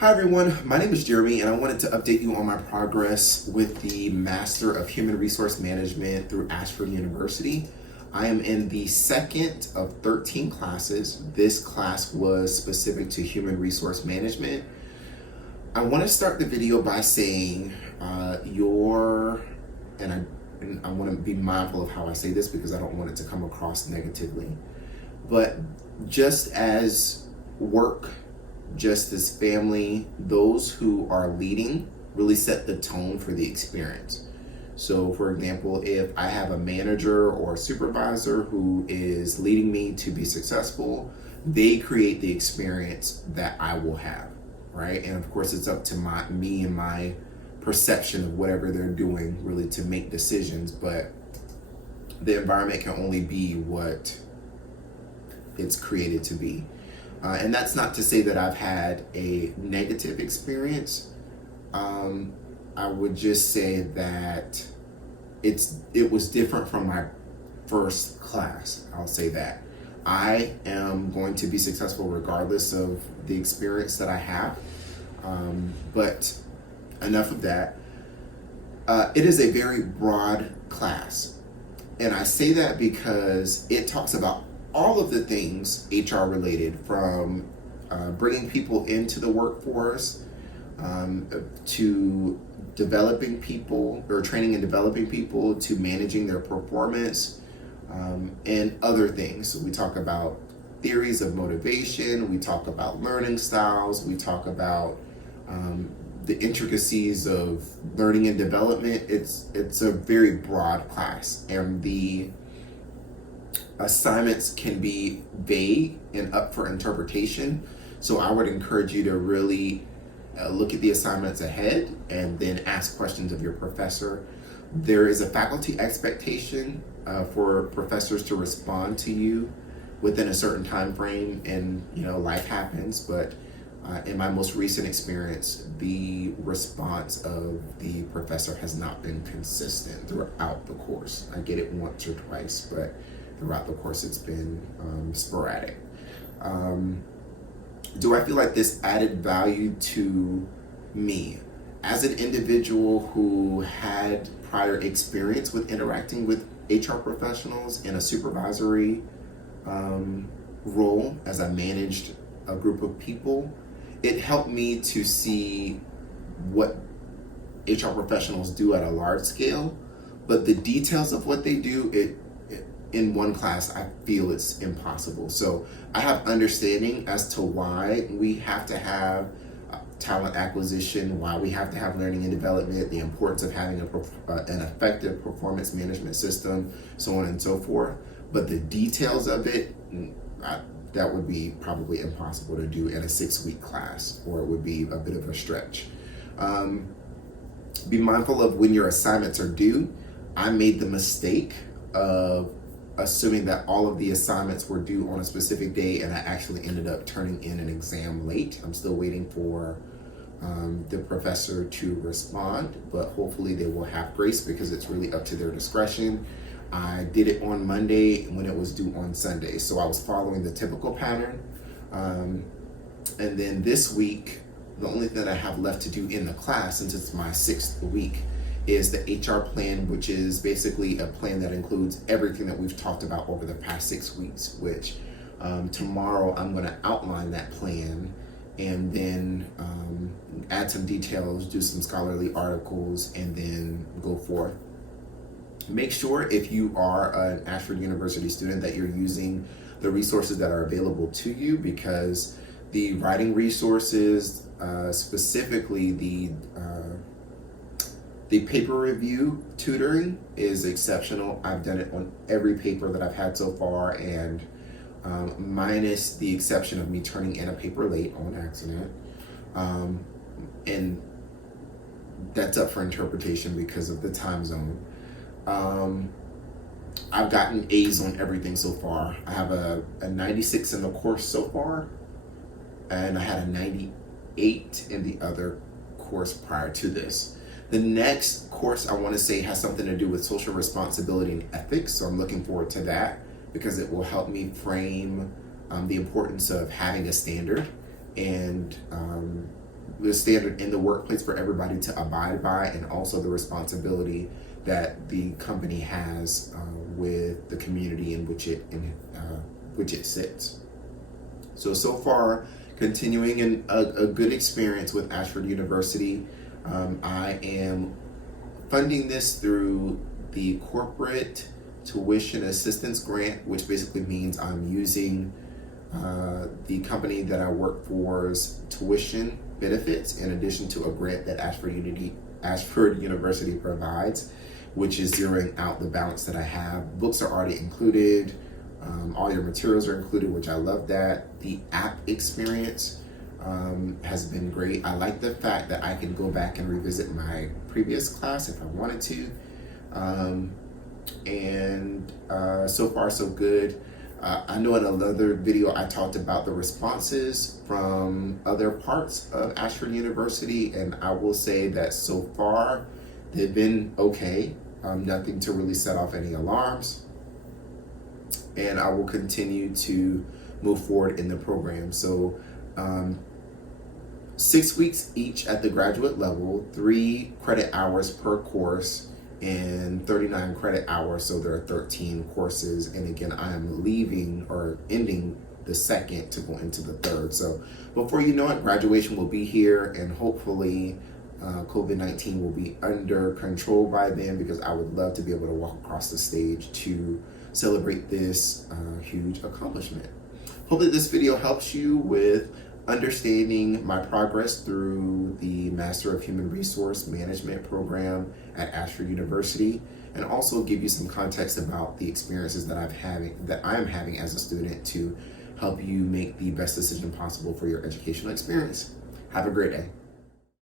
Hi everyone, my name is Jeremy and I wanted to update you on my progress with the Master of Human Resource Management through Ashford University. I am in the second of 13 classes. This class was specific to human resource management. I want to start the video by saying I want to be mindful of how I say this because I don't want it to come across negatively. But just as work, just as family, those who are leading really set the tone for the experience. So for example, if I have a manager or a supervisor who is leading me to be successful, they create the experience that I will have, right? And of course it's up to me and my perception of whatever they're doing really to make decisions, but the environment can only be what it's created to be. And that's not to say that I've had a negative experience. I would just say that it was different from my first class. I'll say that. I am going to be successful regardless of the experience that I have. But enough of that. It is a very broad class. And I say that because it talks about all of the things HR related, from bringing people into the workforce to developing people or training and developing people to managing their performance and other things. So we talk about theories of motivation, we talk about learning styles, we talk about the intricacies of learning and development. It's a very broad class, and the assignments can be vague and up for interpretation. So I would encourage you to really look at the assignments ahead and then ask questions of your professor. There is a faculty expectation for professors to respond to you within a certain time frame, and life happens, but in my most recent experience, the response of the professor has not been consistent throughout the course. I get it once or twice, but throughout the course it's been sporadic. Do I feel like this added value to me as an individual who had prior experience with interacting with HR professionals in a supervisory role as I managed a group of people? It helped me to see what HR professionals do at a large scale, but the details of what they do, in one class, I feel it's impossible. So I have understanding as to why we have to have talent acquisition, why we have to have learning and development, the importance of having an effective performance management system, so on and so forth. But the details of it, that would be probably impossible to do in a 6-week class, or it would be a bit of a stretch. Be mindful of when your assignments are due. I made the mistake of assuming that all of the assignments were due on a specific day, and I actually ended up turning in an exam late. I'm still waiting for the professor to respond, but hopefully they will have grace because it's really up to their discretion. I did it on Monday when it was due on Sunday, so I was following the typical pattern. And then this week, the only thing that I have left to do in the class, since it's my 6th week, is the HR plan, which is basically a plan that includes everything that we've talked about over the past 6 weeks, which tomorrow I'm going to outline that plan and then add some details, do some scholarly articles, and then go forth. Make sure if you are an Ashford University student that you're using the resources that are available to you, because the writing resources, specifically the paper review tutoring, is exceptional. I've done it on every paper that I've had so far, and minus the exception of me turning in a paper late on accident. And that's up for interpretation because of the time zone. I've gotten A's on everything so far. I have a 96 in the course so far, and I had a 98 in the other course prior to this. The next course I want to say has something to do with social responsibility and ethics, so I'm looking forward to that because it will help me frame the importance of having a standard and the standard in the workplace for everybody to abide by, and also the responsibility that the company has with the community in which it sits. So far, continuing a good experience with Ashford University. I am funding this through the corporate tuition assistance grant, which basically means I'm using the company that I work for's tuition benefits in addition to a grant that Ashford University provides, which is zeroing out the balance that I have. Books are already included. All your materials are included, which I love that. The app experience has been great. I like the fact that I can go back and revisit my previous class if I wanted to. So far so good. I know in another video I talked about the responses from other parts of Ashford University, and I will say that so far they've been okay. Nothing to really set off any alarms. And I will continue to move forward in the program. So 6 weeks each at the graduate level, 3 credit hours per course, and 39 credit hours, so there are 13 courses. And again, I am leaving or ending the second to go into the third. So before you know it, graduation will be here, and hopefully COVID-19 will be under control by then, because I would love to be able to walk across the stage to celebrate this huge accomplishment. Hopefully this video helps you with understanding my progress through the Master of Human Resource Management program at Ashford University, and also give you some context about the experiences that I am having as a student to help you make the best decision possible for your educational experience. Have a great day.